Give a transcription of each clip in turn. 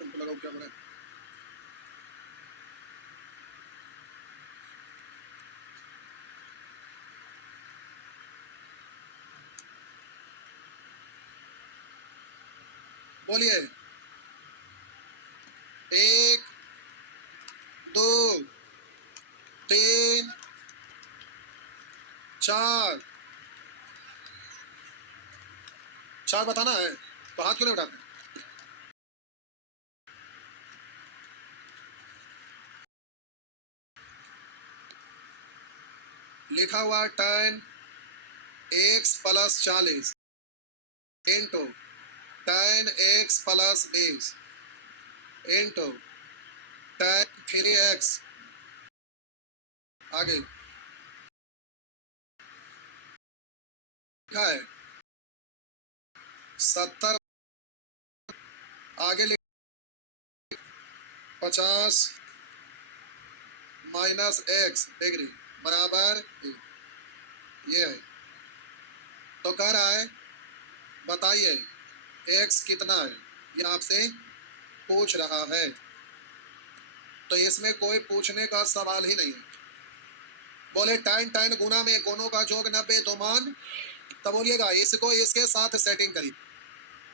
तुमको लगाओ क्या बना। बोलिए। 1 2 3 4 4 बताना है तो हाथ क्यों नहीं उठाते? लिखा हुआ 10x + 40 into 10x + 20 into 3x। आगे लिखा है 70। आगे लिख 50 माइनस x डिग्री बराबर ये है। तो कह रहा है बताइए x कितना है, ये आपसे पूछ रहा है। तो इसमें कोई पूछने का सवाल ही नहीं है। बोले tan tan गुना में कोनों का जोग 90 तो मान, तब बोलिएगा इसको इसके साथ सेटिंग करिए।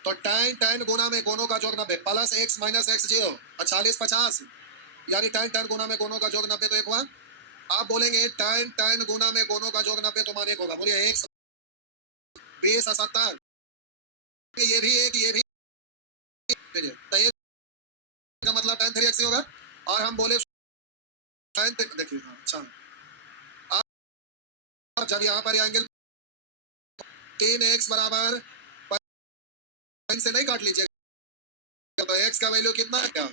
तो tan tan गुना में कोनों का जोग 90 प्लस x माइनस x 0 और 40 50, यानी tan tan गुना में कोनों का जोग 90 तो एक हुआ। आप बोलेंगे tan tan गुना में कोनों का जोग 90 तो मान एक होगा। बोलिए 1 20 और 70, ये भी एक ये भी तो एक का मतलब tan 3x होगा। और हम बोले tan देखिए अच्छा, आप जब यहाँ पर एंगल 3x बराबर से नहीं काट लीजिएगा तो x का वैल्यू कितना है क्या?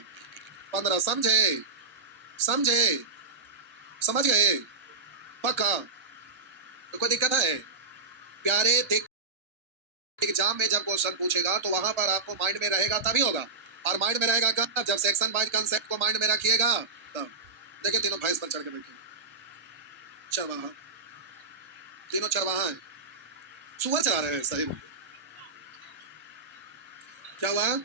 15। समझे? समझे? समझ गए? पक्का? तो कोई दिक्कत है प्यारे? एग्जाम में जब क्वेश्चन पूछेगा तो वहां पर आपको माइंड में रहेगा तभी होगा। और माइंड में रहेगा कब? जब सेक्शन वाइज कंसेप्ट को माइंड में रखिएगा तब। देखिए तीनों भैंस पर चढ़ के बैठे, चरवाहा, तीनों चरवाहा है, सुअर चरा रहे हैं। सही में क्या हुआ?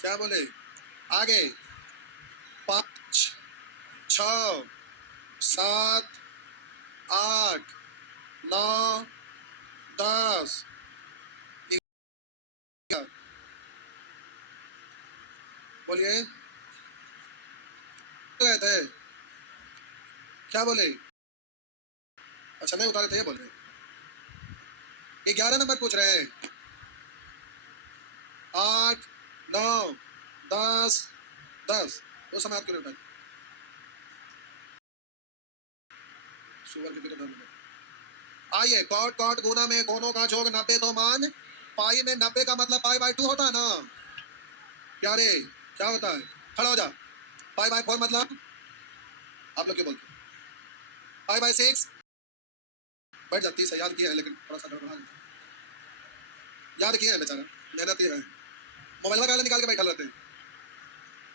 क्या बोले? आगे 5 6 7 8 9 10 बोलिए गए थे क्या बोले? अच्छा नहीं उतारे थे ये बोल रहे। 11 नंबर पूछ रहे हैं। 8 9 10 10 वो समय आपके लिए सुअर के कितने। आइए कॉट कॉट गुना में कोनों का जोग 90 तो मान पाई में 90 का मतलब पाई बाय 2 होता है ना प्यारे? क्या होता है? खड़ा हो जा। पाई बाय 4 मतलब आप लोग क्यों बोलते? पाई बाय 6 बैठ जाती है। याद किया है लेकिन थोड़ा सा गड़बड़ा है। याद किया है बेचारा, मेहनती है। मोबाइल का निकाल के बैठा रहते हैं।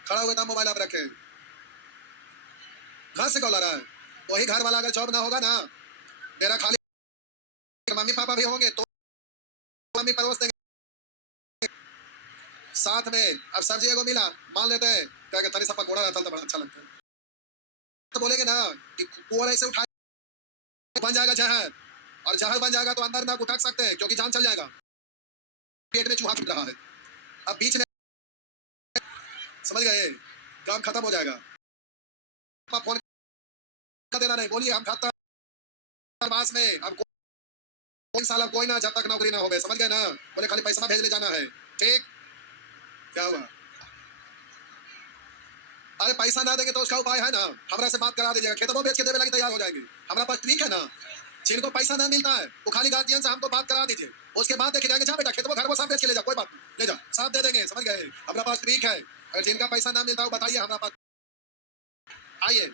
खड़ा हुआ था मोबाइल आप रखे, घर से कॉल आ रहा है। वही घर वाला अगर जॉब ना होगा ना, मेरा खाली मम्मी पापा भी होंगे तो मम्मी परोस देंगे साथ में। अब सब्जी को मिला मान लेते हैं क्या कि तनी सा पकौड़ा रहता तो बड़ा अच्छा लगता है। तो बोलेंगे ना कि कुआं ऐसे उठा बन जाएगा जहर, और जहर बन जाएगा तो अंदर ना उठा सकते हैं क्योंकि जान चल जाएगा। पेट में चूहा फिर रहा है। अब बीच में समझ गए काम खत्म हो जाएगा। आप फोन का देना नहीं। बोलिए हम खत्म मास में अब कोई साल अब कोई ना जब तक नौकरी ना हो गए। समझ गए ना? बोले खाली पैसा भेजने जाना है। ठीक क्या हुआ? अरे पैसा ना देंगे तो उसका उपाय है ना, हमरा से बात करा दीजिएगा। खेतों बेच के देने लगे तैयार हो जाएंगे। हमारा पास ट्रिक है ना, जिनको पैसा ना मिलता है वो खाली गार्जियन से हमको बात करा दीजिए। उसके बाद देखे जाएंगे जा बेटा खेतों घर को सब बेच के ले जा, कोई बात नहीं ले जा, सब दे देंगे। समझ गए? हमारा पास ट्रिक है। अगर जिनका पैसा ना मिलता हो बताइए हमारा पास। आइए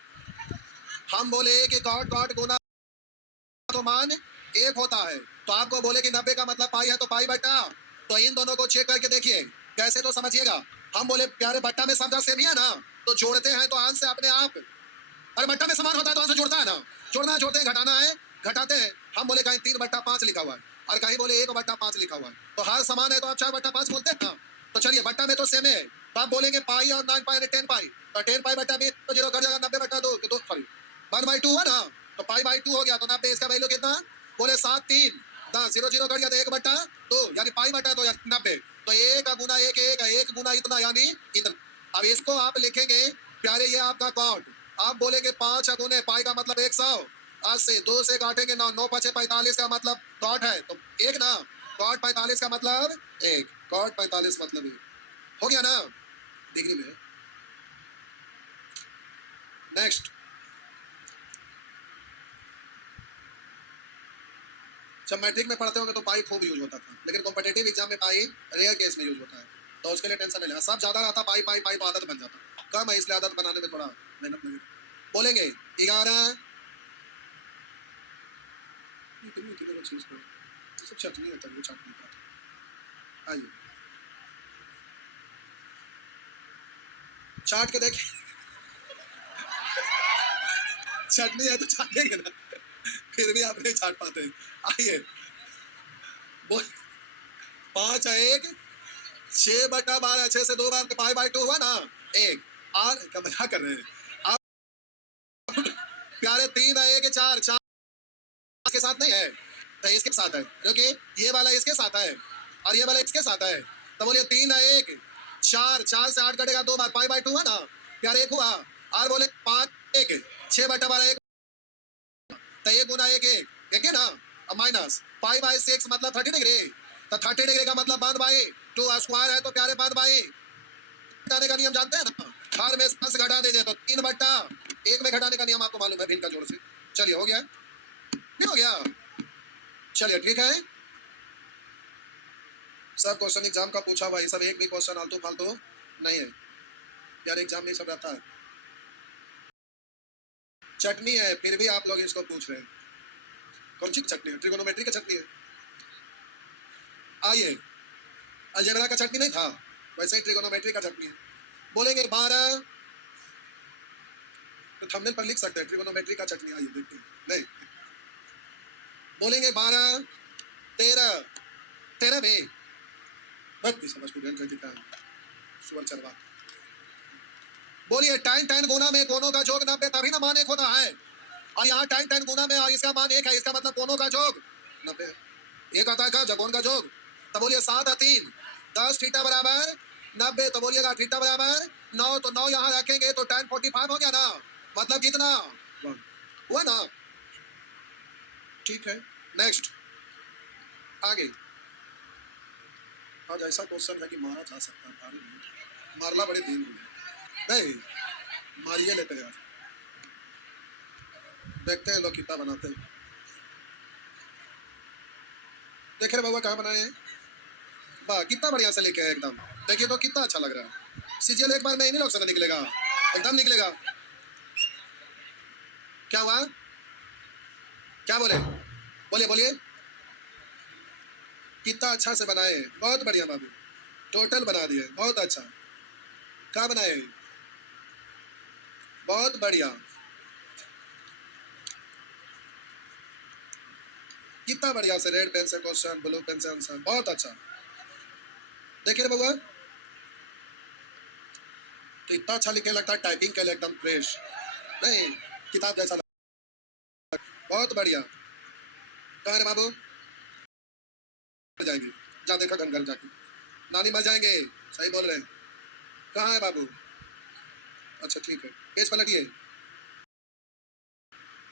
हम बोले कि गॉड गॉड गुना तो मान एक होता है, तो आपको बोले कि 90 का मतलब पाई है तो पाई बट्टा। तो इन दोनों को चेक करके देखिए कैसे तो समझिएगा। हम बोले प्यारे बट्टा में शब्द सेम ही है ना, तो जोड़ते हैं तो आंसर अपने आप। अरे बट्टा में समान होता है तो आंसर जोड़ता है ना, जोड़ना है जोड़ते हैं, घटाना है घटाते हैं। हम बोले कहीं 3/5 लिखा हुआ है और कहीं बोले 1/5 लिखा हुआ है, तो हर समान है तो आप 4/5 बोलते हैं ना। तो चलिए बट्टा में तो सेम है, तो आप बोलेंगे पाई और 9 पाई 10 पाई, तो 10 पाई बट्टा 20 तो 0 कट जाएगा, 90 बट्टा 2 तो 2 सॉरी 1/2 है ना, तो पाई बाई 2 हो गया, तो 90 इसका वैल्यू कितना बोले 7 3 10 0 0 कट गया तो 1 बट्टा 2 यानी पाई बट्टा 2 यानी 90, तो 1 का गुना 1 1 गुना इतना यानी इतना। अब इसको आप लिखेंगे प्यारे ये आपका कॉट, आप बोलेंगे 5 गुने पाई का मतलब 100, आज से 2 से काटेंगे 9 9 5 45 का मतलब कॉट है तो 1 ना, कॉट 45 का मतलब 1, कॉट 45 मतलब 1 हो गया ना डिग्री में। नेक्स्ट, जब मैट्रिक में पढ़ते होंगे तो पाई खूब यूज होता था, लेकिन कॉम्पिटिटिव एग्जाम में पाई रेयर केस में यूज होता है, तो उसके लिए टेंशन नहीं लेना, सब ज्यादा रहता पाई पाई पाई तो आदत बन जाता, कम है इसलिए आदत बनाने में थोड़ा मेहनत लगेगी। बोलेंगे 11 चीज को सब चटनी है तब वो चटनी का आइए चाट के देखें चटनी है तो चाटेंगे ना, फिर भी आप नहीं चाट पाते। आइए 5 है 1 6 बटा 12 6 से 2 बार तो पाई बाई 2 हुआ ना 1 आर का मजा कर रहे हैं आप प्यारे 3 है 1 4 4 इसके साथ नहीं है तो इसके साथ है, क्योंकि ये वाला इसके साथ है और ये वाला इसके साथ है, तो बोलिए 3 है 1 4 4 से 8 कटेगा 2 बार पाई बाई 2 है ना प्यारे 1 हुआ, और बोले 5 1 6 बटा 12 1 तो 1 गुना 1 1 है ना, अब माइनस पाई बाई 6 मतलब 30 डिग्री, तो 30 डिग्री का मतलब 1/2 स्क्वायर है तो प्यारे 1/2 घटाने का नियम जानते हैं ना, हर में 10 घटा दीजिए तो 3 बट्टा 1 में घटाने का नियम आपको मालूम है भिन्न का जोड़ से। चलिए हो गया, नहीं हो गया, चलिए ठीक है। सब क्वेश्चन एग्जाम का पूछा हुआ, सब एक भी क्वेश्चन आलतू फालतू नहीं है यार, एग्जाम में सब रहता है। चटनी है फिर भी आप लोग इसको पूछ रहे हैं, कौन सी चटनी है? ट्रिगोनोमेट्री का चटनी है। आइए अलजेब्रा का चटनी नहीं था, वैसे ही ट्रिगोनोमेट्री का चटनी है। बोलेंगे 12 तो थंबनेल पर लिख सकते हैं ट्रिगोनोमेट्री का चटनी, आइए देखते हैं। नहीं बोलेंगे 12 13 13 में मत समझ स्टूडेंट रहती का सुवर चरवा। बोलिए tan tan गुना में कोनों का जोग 90 तभी ना मान 1 होता है, और यहाँ tan tan गुना में और इसका मान 1 है, इसका मतलब कोनों का जोग 90 एक आता है का जगोन का जोग, तो बोलिए 7 है 3 10 थीटा बराबर 90, तो बोलिएगा थीटा बराबर 9, तो 9 यहाँ रखेंगे तो tan 45 हो गया ना, मतलब कितना हुआ ना, ठीक है। नेक्स्ट आगे, आज ऐसा क्वेश्चन है कि मारा जा सकता है, भारी नहीं मारला बड़े दिन हो गए, नहीं मारिए लेते हैं, देखते हैं लोग कितना बनाते हैं। देख रहे बाबा कहाँ बनाए हैं, वाह कितना बढ़िया से लिखे हैं एकदम, देखिए तो कितना अच्छा लग रहा है। सीजीएल एक बार में ही नहीं लोग से निकलेगा, एकदम निकलेगा। क्या हुआ, क्या बोले, बोलिए बोलिए, कितना अच्छा से बनाए, बहुत बढ़िया बाबू, टोटल बना दिए, बहुत अच्छा। क्या बनाए, बहुत बढ़िया, कितना बढ़िया से रेड पेन से क्वेश्चन, ब्लू पेन से आंसर, बहुत अच्छा। देखिए बउआ तो इतना अच्छा लिखने लगता है, टाइपिंग के लिए एकदम फ्रेश, नहीं किताब जैसा लगता, बहुत बढ़िया। कहाँ रे बाबू, मर जाएंगे, जा देखा घर घर जाके, नानी मर जाएंगे, सही बोल रहे हैं। कहाँ है बाबू, अच्छा ठीक है, पेज पलटिए,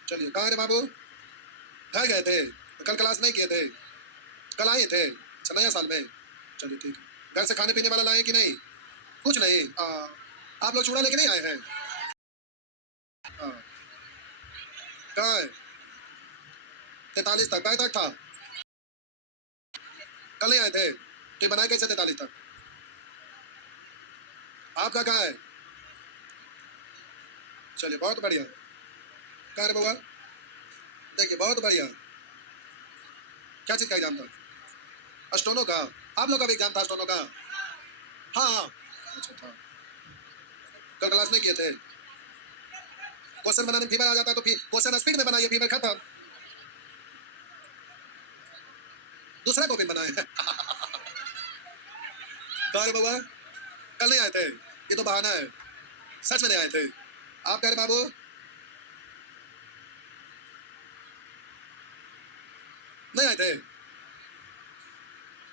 चलिए। कहाँ रे बाबू, घर गए थे, कल क्लास नहीं किए थे, कल आए थे, अच्छा नया साल में, चलिए ठीक है। घर से खाने पीने वाला लाए कि नहीं, कुछ नहीं, आप लोग चूड़ा लेके नहीं आए हैं, कहाँ है, 43 तक, तक था, कल नहीं आए थे, तो बनाए कैसे 43 तक, आपका कहाँ है, चलिए बहुत बढ़िया। कहाँ रे बउआ, देखिए बहुत बढ़िया, क्या चीज का एग्जाम था, अस्टोनो का, आप लोग का भी एग्जाम था अस्टोनो का, हाँ हाँ अच्छा था, कल क्लास नहीं किए थे, क्वेश्चन बनाने में फीवर आ जाता है तो फिर क्वेश्चन स्पीड में बनाइए, फीवर खत्म, दूसरा कॉपी बनाए कहाँ रे बाबा? कल नहीं आए थे? ये तो बहाना है, सच में नहीं आए थे। आप कह रहे बाबू? नहीं आए थे?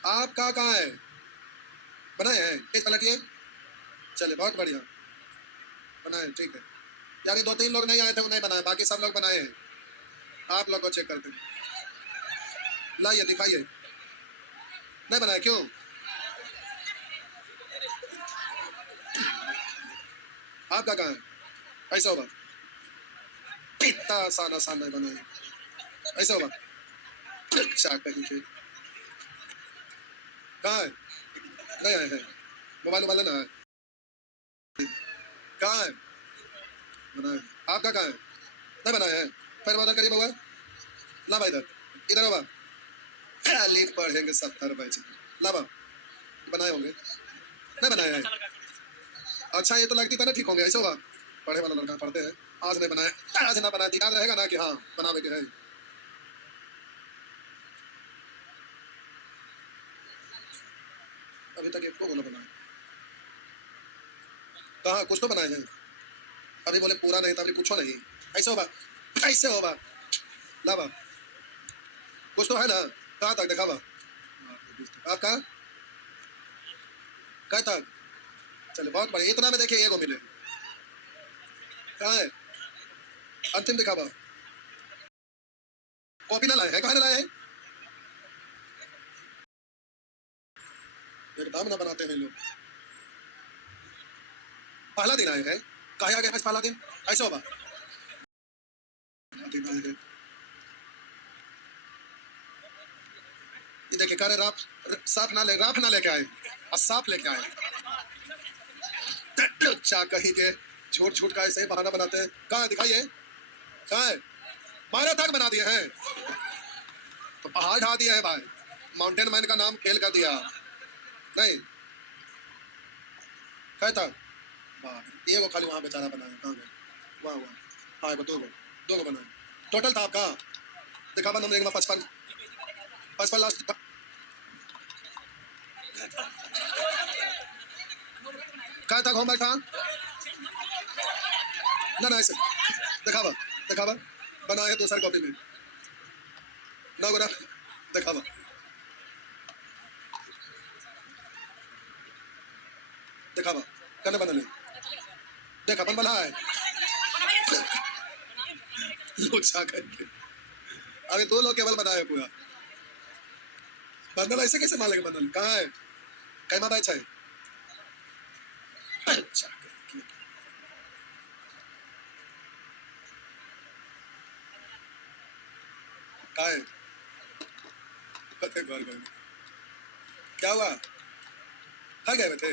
आप कहाँ है? बनाए हैं? पेज पलटिए। चले, बहुत बढ़िया बनाए, ठीक है। यानी 2-3 लोग नहीं आए थे, उन्हें बनाए, बाकी सब लोग बनाए हैं। आप लोग को चेक करते हैं, लाइए दिखाइए। नहीं बनाए क्यों? आपका कहाँ है? ऐसा होगा, इतना आसान आसान नहीं बनाए, ऐसा होगा। चाक कहीं के कहाँ है? नहीं आए हैं, मोबाइल वाला ना है, कहाँ है? बनाए, आपका कहाँ है? नहीं बनाए हैं, फिर बता करिए बाबा। ला भाई, इधर इधर होगा, खाली पढ़ेंगे 70 बैच। ला बा, बनाए होंगे, नहीं बनाए हैं। अच्छा, ये तो लगती था ना ठीक होंगे, ऐसे होगा। पढ़े वाला लड़का पढ़ते हैं, आज नहीं बनाए, आज ना बनाए, याद रहेगा ना कि हाँ बनावे के है। अभी तक एक को बोला बनाए, कहाँ कुछ तो बनाए हैं। अभी बोले पूरा नहीं था, अभी कुछ नहीं, ऐसे होगा, ऐसे होगा। ला बा, कुछ तो है ना, कहाँ तक देखा बा? आपका कहाँ तक? चलो बहुत बढ़िया, इतना में देखिए एगो मिले, कहाँ है? अंतिम दिखा बा, कॉपी ना लाए हैं, कहाँ ना लाए हैं? एकदम ना बनाते हैं लोग। पहला दिन आए हैं, कहे आ गए आज पहला दिन, ऐसे होगा। दिन आए हैं, ये देखिए, कह रहे राफ, साफ ना ले, राफ ना लेके आए और साफ लेके आए। क्या कहीं के झूठ झूठ का ऐसे ही बहाना बनाते हैं। कहाँ है? दिखाइए, कहाँ है? 12 तक बना दिए हैं, तो पहाड़ ढा दिया है भाई, माउंटेन मैन का नाम खेल कर दिया। नहीं कहता, वाह ये वो खाली वहां बेचारा बनाया, कहाँ गए? वाह वाह, हाँ दो गो बनाए, टोटल था आपका। दिखा बा नंबर 55, 55 लास्ट। कहाँ तक होमवर्क था? ना ऐसे दिखावा, दिखावा बना है दूसरी कॉपी में, ना गोरा दिखावा, दिखावा करने बना ले, देखा अपन बना है। लोग छा करके अभी 2 लोग केवल बनाए पूरा बंदल, ऐसे कैसे मालेगा बंदल? कहाँ है? कैमा बैच है? अच्छा, कहाँ है? कते घर गए, क्या हुआ? कहाँ गए थे?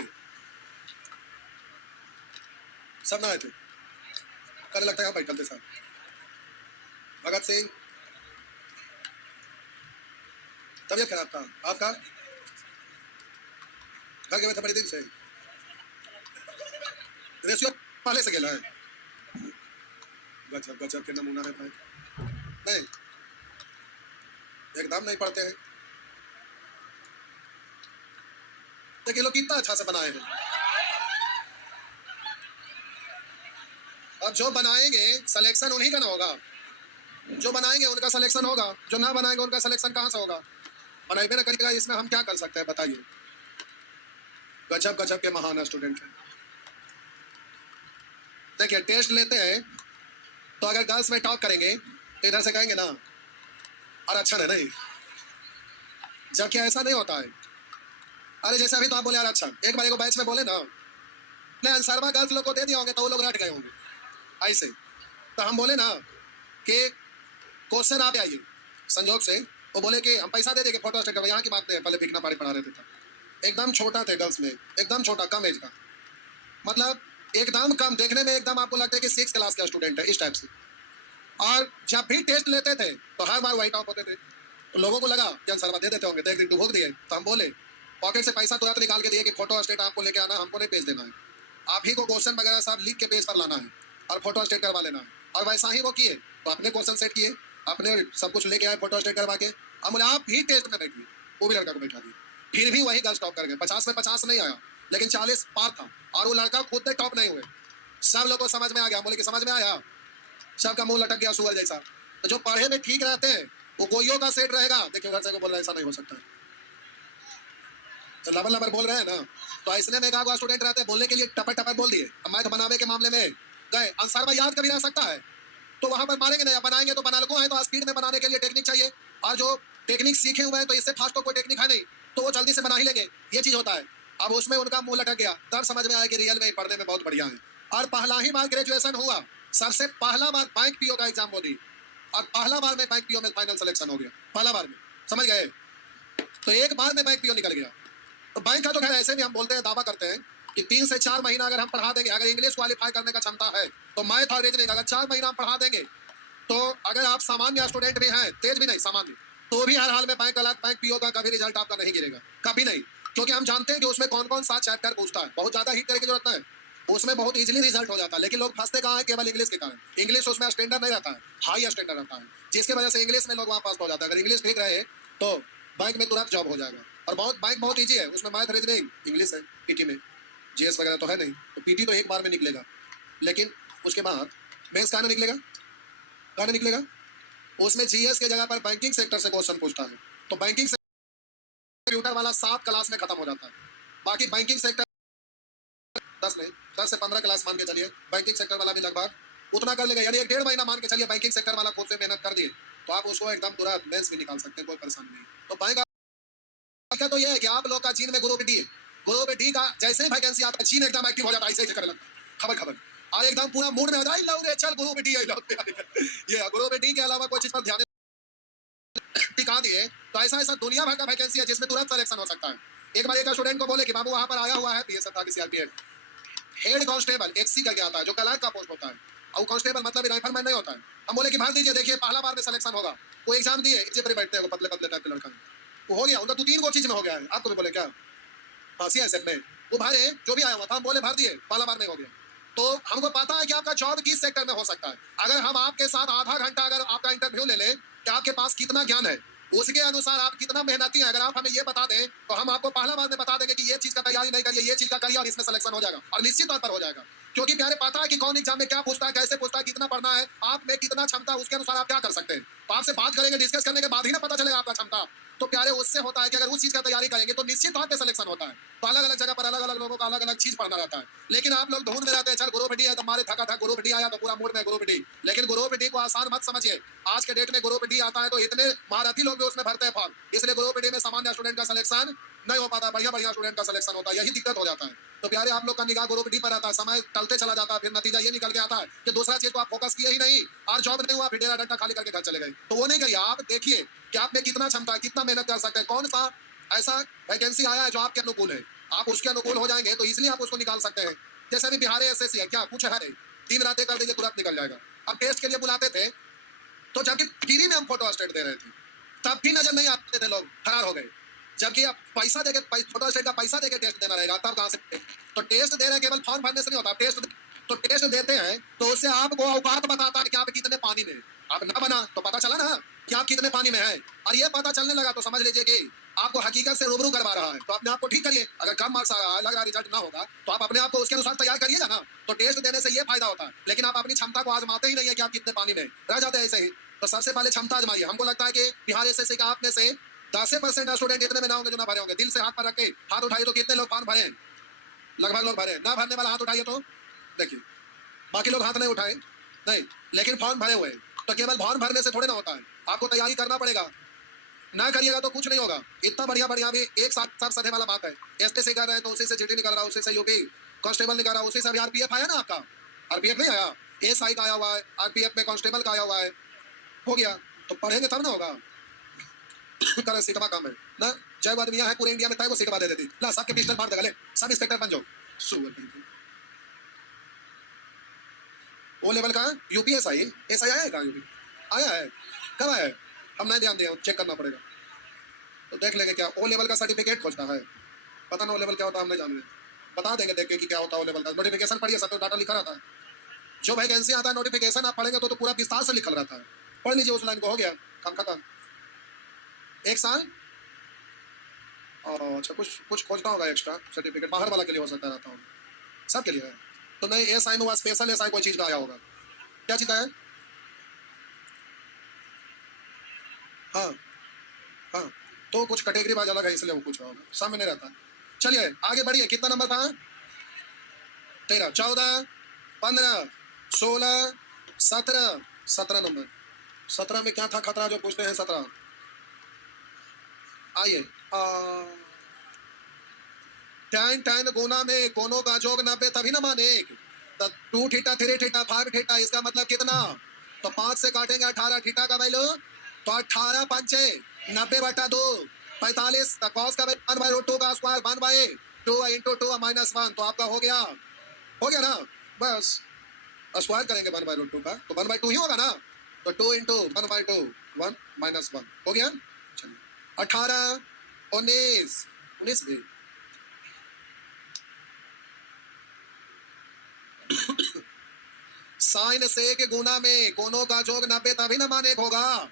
सब ना आए थे, करने लगता है यहाँ बैठल थे साहब। भगत सिंह, तबियत खराब था आपका, घर गए थे बड़े दिन से, रेशियो पहले से गेला है। गजब गजब के नमूना है भाई, नहीं एकदम नहीं पढ़ते हैं। देखिए लोग कितना अच्छा से बनाए हैं। अब जो बनाएंगे सिलेक्शन उन्हीं का ना होगा, जो बनाएंगे उनका सिलेक्शन होगा, जो ना बनाएंगे उनका सिलेक्शन कहाँ से होगा? बनाइए ना करिएगा, इसमें हम क्या कर सकते हैं बताइए। गजब गजब के महान स्टूडेंट हैं। देखिए टेस्ट लेते हैं तो अगर गर्ल्स में टॉप करेंगे तो इधर से कहेंगे ना और अच्छा नहीं, जबकि ऐसा नहीं होता है। अरे जैसे अभी तो आप बोले यार अच्छा, एक बार एक बैच में बोले ना, नहीं आंसरवा गर्ल्स लोग को दे दिया होंगे तो वो लोग रट गए होंगे ऐसे। तो हम बोले ना कि क्वेश्चन आप आइए, संजोग से वो बोले कि हम पैसा दे देंगे फोटो स्टेट कर, यहाँ की बात नहीं है, पहले बिकना पारी पढ़ा रहे थे तब, एकदम छोटा थे गर्ल्स में, एकदम छोटा कम एज का, मतलब एकदम कम, देखने में एकदम आपको लगता है कि 6 क्लास का स्टूडेंट है इस टाइप से। और जब भी टेस्ट लेते थे तो हर बार व्हाइट आउट होते थे, तो लोगों को लगा कि आंसर दे देते होंगे, तो एक दिन डुबोक दिए। तो हम बोले पॉकेट से पैसा तुरंत निकाल के दिए कि फोटो स्टेट आपको लेके आना, हमको नहीं पेज देना है, आप ही को क्वेश्चन वगैरह सब लिख के पेज पर लाना है और फोटो स्टेट करवा लेना है। और वैसा ही वो किए, तो अपने क्वेश्चन सेट किए, अपने सब कुछ लेके आए फोटो स्टेट करवा के, हम बोले आप ही टेस्ट में बैठिए, वो भी लड़का को बैठा दिए। फिर भी वही गर्ल्स टॉप कर गए। 50 में 50 नहीं आया, लेकिन 40 पार था, और वो लड़का खुद से टॉप नहीं हुए। सब लोगों को समझ में आ गया, बोले कि समझ में आया, सबका मुंह लटक गया सुअर जैसा। तो जो पढ़े में ठीक रहते हैं वो गोइयों का सेट रहेगा। देखिए घर से को बोल रहा है, ऐसा नहीं हो सकता है, तो लबर लबर बोल रहे हैं ना। तो ऐसने में एक स्टूडेंट रहते हैं बोलने के लिए टपर टपर बोल दिए। अब मैथ बनावे के मामले में गए, आंसर में याद कभी रह सकता है, तो वहां पर मारेंगे नहीं। बनाएंगे तो बना लो है, तो स्पीड में बनाने के लिए टेक्निक चाहिए, और जो टेक्निक सीखे हुए हैं तो इससे फास्ट तो कोई टेक्निक है नहीं, तो वो जल्दी से बना ही लेंगे, ये चीज होता है। अब उसमें उनका मुंह लटक गया, तब समझ में आया कि रियल में पढ़ने में बहुत बढ़िया है। और पहला ही बार ग्रेजुएशन हुआ, सबसे पहला बार बैंक पीओ का एग्जाम बोली, और पहला बार में बैंक पीओ में फाइनल सिलेक्शन हो गया, पहला बार में, समझ गए। तो एक बार में बैंक पीओ निकल गया। तो बैंक का तो खैर ऐसे भी हम बोलते हैं, दावा करते हैं कि 3 से 4 महीना अगर हम पढ़ा देंगे, अगर इंग्लिश क्वालिफाई करने का क्षमता है तो मैथ और रीजनिंग अगर 4 महीना हम पढ़ा देंगे, तो अगर आप सामान्य स्टूडेंट भी हैं, तेज भी नहीं सामान्य, तो भी हर हाल में बैंक पीओ का कभी रिजल्ट आपका नहीं गिरेगा, कभी नहीं। क्योंकि हम जानते हैं कि उसमें कौन कौन सा चैप्टर पूछता है, बहुत ज्यादा हिट करने की जरूरत है, उसमें बहुत इजीली रिजल्ट हो जाता है। लेकिन लोग फंसते कहाँ है, केवल इंग्लिश के कारण। इंग्लिश उसमें स्टैंडर्ड नहीं रहता है, हाई स्टैंडर्ड रहता है, जिसकी वजह से इंग्लिश में लोग वहाँ पास हो जाता है। अगर इंग्लिश ठीक रहे तो बैंक में तुरंत जॉब हो जाएगा। और बहुत बैंक बहुत ईजी है, उसमें मैथ रीजनिंग इंग्लिश है, पीटी में जीएस वगैरह तो है नहीं, तो पीटी तो एक बार में निकलेगा, लेकिन उसके बाद मेंस कहाँ निकलेगा, कहाँ निकलेगा, उसमें जीएस के जगह पर बैंकिंग सेक्टर से क्वेश्चन पूछता है। तो बैंकिंग कंप्यूटर वाला 7 क्लास में खत्म हो जाता है, बाकी बैंकिंग सेक्टर 10 नहीं, 10 से 15 क्लास मान के चलिए, बैंकिंग सेक्टर वाला भी लगभग उतना कर लेगा, यानी 1 डेढ़ महीना मान के चलिए बैंकिंग सेक्टर वाला खुद से मेहनत कर दिए, तो आप उसको एकदम तुरंत मेंस भी निकाल सकते हैं, कोई परेशानी नहीं। तो बैंक का तो ये है कि आप लोग का जीन में ग्रुप डी है, ग्रुप डी का जैसे ही वैकेंसी आता है जीन एकदम एक्टिव हो जाता है, ऐसे ही करने लगता है, खबर खबर, और एकदम पूरा मूड में हो जाए, लव रे चल ग्रुप डी, ये ग्रुप डी के अलावा कोई चीज पर ध्यान टिका दिए, तो ऐसा ऐसा दुनिया भर का वैकेंसी है जिसमें तुरंत सिलेक्शन हो सकता है। एक बार एक स्टूडेंट को बोले कि बाबू वहां पर आया हुआ है बीएसएफ था कि सीआरपीएफ हेड कांस्टेबल एक्सी करके आता है, जो कलर का पोस्ट होता है, और कांस्टेबल मतलब राइफलमैन नहीं होता है। हम बोले कि भर दीजिए, देखिए पहला बार में सिलेक्शन होगा। वो एग्जाम दिए, इजे पर बैठते हैं, वो पतले पतले टाइप के लड़का, वो हो गया उनका 2-3 को चीज में हो गया है। आपको भी बोले क्या फांसी है सेट में, वो भरे जो भी आया हुआ था, हम बोले भर दिए, पहला बार में हो गया। तो हमको पता है कि आपका जॉब किस सेक्टर में हो सकता है। अगर हम आपके साथ आधा घंटा अगर आपका इंटरव्यू ले लें कि आपके पास कितना ज्ञान है, उसके अनुसार आप कितना मेहनती हैं, अगर आप हमें ये बता दें तो हम आपको पहला बार में बता देंगे कि ये चीज का तैयारी नहीं करिए, ये चीज का करिए, और इसमें सिलेक्शन हो जाएगा, और निश्चित तौर पर हो जाएगा। क्योंकि प्यारे पता है कि कौन एग्जाम में क्या पूछता है, कैसे पूछता है, कितना पढ़ना है, आप में कितना क्षमता, उसके अनुसार आप क्या कर सकते हैं। तो आपसे बात करेंगे, डिस्कस करने के बाद ही ना पता चलेगा आपका क्षमता। तो प्यारे उससे होता है कि अगर उस चीज का तैयारी करेंगे तो निश्चित तौर पर सिलेक्शन होता है। तो अलग अलग जगह पर अलग अलग लोगों को अलग अलग चीज पढ़ना रहता है, लेकिन आप लोग ढूंढ में रहते हैं, चल ग्रुप डी है तो हमारे थका था, ग्रुप डी आया तो पूरा मूड में ग्रुप डी। लेकिन ग्रुप डी को आसान मत समझिए, आज के डेट में ग्रुप डी आता है तो इतने महारथी लोग भी उसमें भरते हैं फॉर्म, इसलिए ग्रुप डी में सामान्य स्टूडेंट का सिलेक्शन नहीं हो पाता, बढ़िया बढ़िया स्टूडेंट का सिलेक्शन होता है, यही दिक्कत हो जाता है। तो प्यारे आप लोग का निगाह ग्रुप डी पर रहता है, समय टलते चला जाता है, फिर नतीजा ये निकल के आता है कि दूसरा चीज को आप फोकस किए ही नहीं, और जॉब नहीं हुआ, फिर डेरा डंडा खाली करके घर चले गए। तो वो नहीं करिए, आप देखिए कि आप में कितना क्षमता है, कितना मेहनत कर सकते हैं, कौन सा ऐसा वैकेंसी आया है जो आपके अनुकूल है, आप उसके अनुकूल हो जाएंगे तो इसलिए आप उसको निकाल सकते हैं। जैसे अभी बिहार एसएससी है, क्या कुछ है नहीं, 3 रातें कर दीजिए तुरंत निकल जाएगा। अब टेस्ट के लिए बुलाते थे तो जबकि फ्री में हम फोटो स्टेट दे रहे थे, तब भी नजर नहीं आते थे, लोग फरार हो गए। जबकि अब पैसा देके फोटो स्टेट का पैसा देके टेस्ट देना रहेगा, तब कहां से। तो टेस्ट दे रहे हैं, केवल फॉर्म भरने से नहीं होता, टेस्ट तो टेस्ट देते हैं तो उससे आपको औकात बताता है कि आप कितने पानी में, आप ना बना तो पता चला ना कि आप कितने पानी में हैं, और ये पता चलने लगा तो समझ लीजिए कि आपको हकीकत से रूबरू करवा रहा है। तो अपने आप को ठीक करिए, अगर कम मार्क्स लग रहा रिजल्ट ना होगा तो आप अपने आप को उसके अनुसार तैयार करिएगा ना। तो टेस्ट देने से ये फायदा होता है, लेकिन आप अपनी क्षमता को आजमाते ही नहीं है कि आप कितने पानी में रह जाते हैं ऐसे ही। तो सबसे पहले क्षमता आजमाइए। हमको लगता है कि बिहार एसएससी का आप में से 10% स्टूडेंट इतने में ना होंगे जो ना भरे होंगे। दिल से हाथ पर रख के हाथ उठाइए तो कितने लोग फॉर्म भरे, लगभग लोग भरे। ना भरने वाला हाथ उठाइए तो देखिए, बाकी लोग हाथ नहीं उठाए नहीं, लेकिन फॉर्म भरे हुए। तो केवल फॉर्म भरने से थोड़े ना होता है, आपको तैयारी करना पड़ेगा, ना करिएगा तो कुछ नहीं होगा। इतना बढ़िया बढ़िया भी एक साथ सब सधे वाला बात है, एसटी कर रहे हैं तो उसी से जीटी निकल रहा है, उसी से यूपी कांस्टेबल निकल रहा है, उसी से अभी आरपीएफ आया ना आपका, आरपीएफ नहीं आया, एसआई का आया हुआ है, आरपीएफ में कांस्टेबल का आया हुआ है, हो गया। तो पढ़ेंगे तब ना होगा। कर सीटवा काम है ना, जय आदमी है पूरे इंडिया में, तय वो सीटवा दे देती ला, सबके पिस्टल मार दे, सब इंस्पेक्टर बन जाओ। वो लेवल का यूपीएसआई एसआई आया है, कहाँ यूपी आया है, कब आया है, हम नहीं ध्यान दिया, चेक करना पड़ेगा। तो देख लेंगे क्या ओ लेवल का सर्टिफिकेट खोजता है, पता ना ओ लेवल क्या होता है, हम नहीं जान रहे, बता देंगे देख के कि क्या होता है ओ लेवल का। नोटिफिकेशन पढ़िए, सब तो डाटा लिखा रहता है, जो वैकेंसी आता है नोटिफिकेशन आप पढ़ेंगे तो पूरा विस्तार से लिखल रहता है, पढ़ लीजिए उस लाइन को, हो गया काम खत्म। 1 साल अच्छा, कुछ कुछ खोजता होगा एक्स्ट्रा सर्टिफिकेट, बाहर वाला के लिए हो सकता रहता हूँ, सबके लिए है। तो नहीं, ए साइन हुआ, स्पेशल ए साइन कोई चीज का आया होगा। क्या चीज का है? हाँ हाँ, तो कुछ कैटेगरी वाइज अलग है इसलिए वो पूछ रहा होगा, सब में नहीं रहता। चलिए आगे बढ़िए, कितना नंबर था? 13, 14, 15, 16, 17, 17 नंबर। 17 में क्या था खतरा जो पूछते हैं? 17 आइए। tan tan गुना में कोनों का जोग 90 तभी ना माने। 2 थीटा 3 थीटा 5 थीटा, इसका मतलब कितना? तो 5 से काटेंगे 18 थीटा का वैल्यू, तो 18 पंचे 90/2 45, कॉस का 1/√2 का स्क्वायर 1/2 इंटू 2 -1, तो आपका हो गया ना। बस स्क्वायर करेंगे 1/√2 का, तो 1/2 ही होगा ना। तो 2 इंटू 1/2 1 -1 हो गया। चलिए 18 19 19 भी साइन से के गुना में कोनों का जोग 90 तभी ना माने होगा।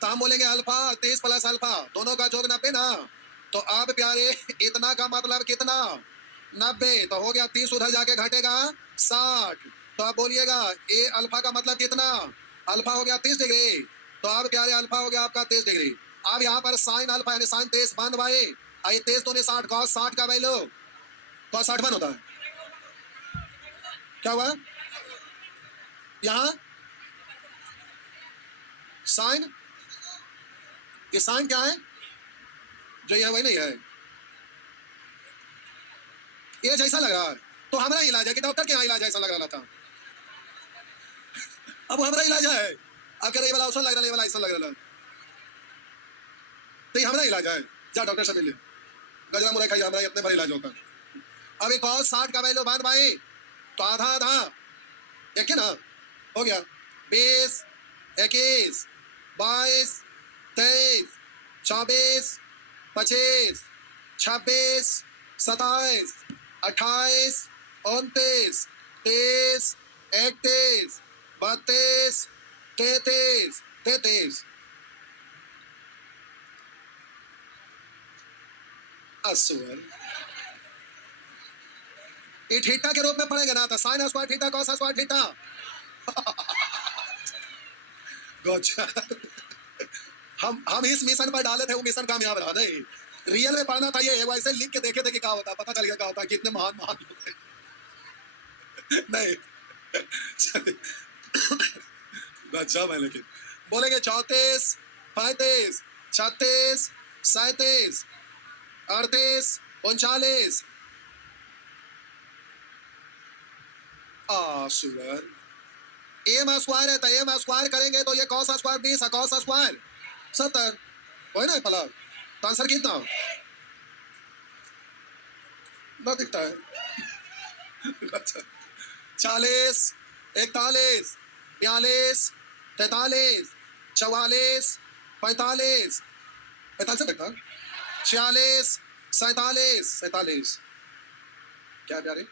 तो हम बोलेंगे अल्फा 30 प्लस अल्फा दोनों का जोग 90 ना। तो अब प्यारे इतना का मतलब कितना? 90, तो हो गया 30, उधर जाके घटेगा 60। तो अब बोलिएगा ए अल्फा का मतलब कितना? अल्फा हो गया 30 डिग्री। तो अब प्यारे अल्फा हो गया आपका 30 डिग्री। अब यहाँ पर साइन अल्फा यानी साइन 30 बंद भाई, आई 30 दूनी 60, कॉस 60 का वैल्यू कॉस 60 बन होता है। क्या हुआ यहाँ? साइन, ये साइन क्या है? जो ये वही नहीं है, ये जैसा लग रहा है। तो हमारा इलाज है कि डॉक्टर के यहाँ इलाज ऐसा लग रहा था? अब हमारा इलाज है, अगर ये वाला ऑप्शन लग रहा है, ये वाला ऐसा लग रहा है, तो ये हमारा इलाज है। जा डॉक्टर से मिलिए, गजरा मुरई खाइए, हमारा इतने बड़ा इलाज होगा। अब एक और 60 का वैल्यू बांध भाई, तो आधा आधा एक ही ना हो गया। 20 21 22 23 24 25 26 27 28 29 30 31 32 33 33 असुर ये थीटा के रूप में पढ़ेंगे ना, तो sine square theta cos square theta. गौचा हम इस मिशन पर डाले थे, वो मिशन कामयाब रहा नहीं। रियल में पढ़ना था ये, वैसे लिख के देखे थे कि क्या होता, पता चल गया क्या होता, कितने महान महान लोग थे। नहीं अच्छा मैं लेकिन बोलेंगे 34 35 36 37 38 39 सुगर एम स्क्वायर है, तो एम स्क्वायर करेंगे तो ये कॉस स्क्वायर 20 है, कॉस स्क्वायर 70 वही ना पला। तो आंसर कितना ना दिखता है? अच्छा 40 41 42 43 44 45 45 से तक 46 47 47 क्या प्यारे?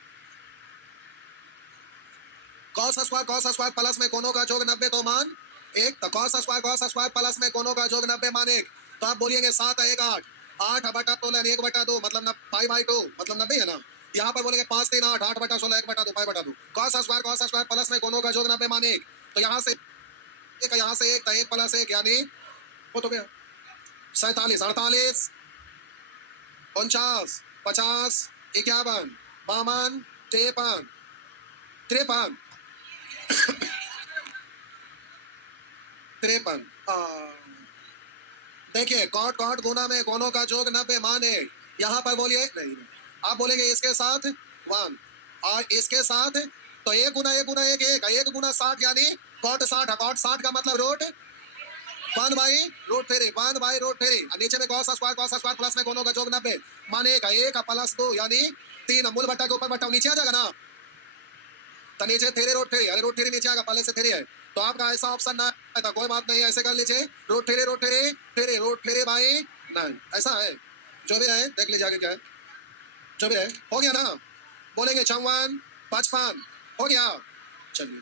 कॉस स्क्वायर प्लस में कोनों का जोग 90 तो मान 1, तो कॉस स्क्वायर प्लस में कोनों का जोग 90 मान 1, तो आप बोलिएंगे 7 1 8 8/2 1/2 मतलब 5/2 मतलब 90 है ना। यहाँ पर बोलेंगे 5 3 8 8/16 1/2 5/2 कॉस स्क्वायर प्लस में कोनों का जोग 90 मान 1, तो यहाँ से एक, तो 1 प्लस 1 यानी वो तो गया 47 48 49 50 51 52 53 53 53। देखिए कॉट कॉट गुना में कोनों का जोग 90 मान 1, यहाँ पर बोलिए नहीं, आप बोलेंगे इसके साथ 1 और इसके साथ, तो 1 गुना 1 गुना 1 1 1 गुना 60 यानी कॉट 60, कॉट 60 का मतलब रूट 1/√3 1/√3, नीचे में कॉस स्क्वायर प्लस में कोनों का जोग 90 मान 1 1 प्लस 2 यानी 3, मूल बट्टा के ऊपर बट्टा नीचे आ जाएगा ना, तो नीचे 3√3, अरे √3 नीचे आएगा, पहले से 3 है, तो आपका ऐसा ऑप्शन ना है, तो कोई बात नहीं, ऐसे कर लीजिए √3 भाई 9, ऐसा है। जो भी है देख लीजिए आगे क्या है, जो भी है हो गया ना। बोलेंगे 54 55 हो गया। चलिए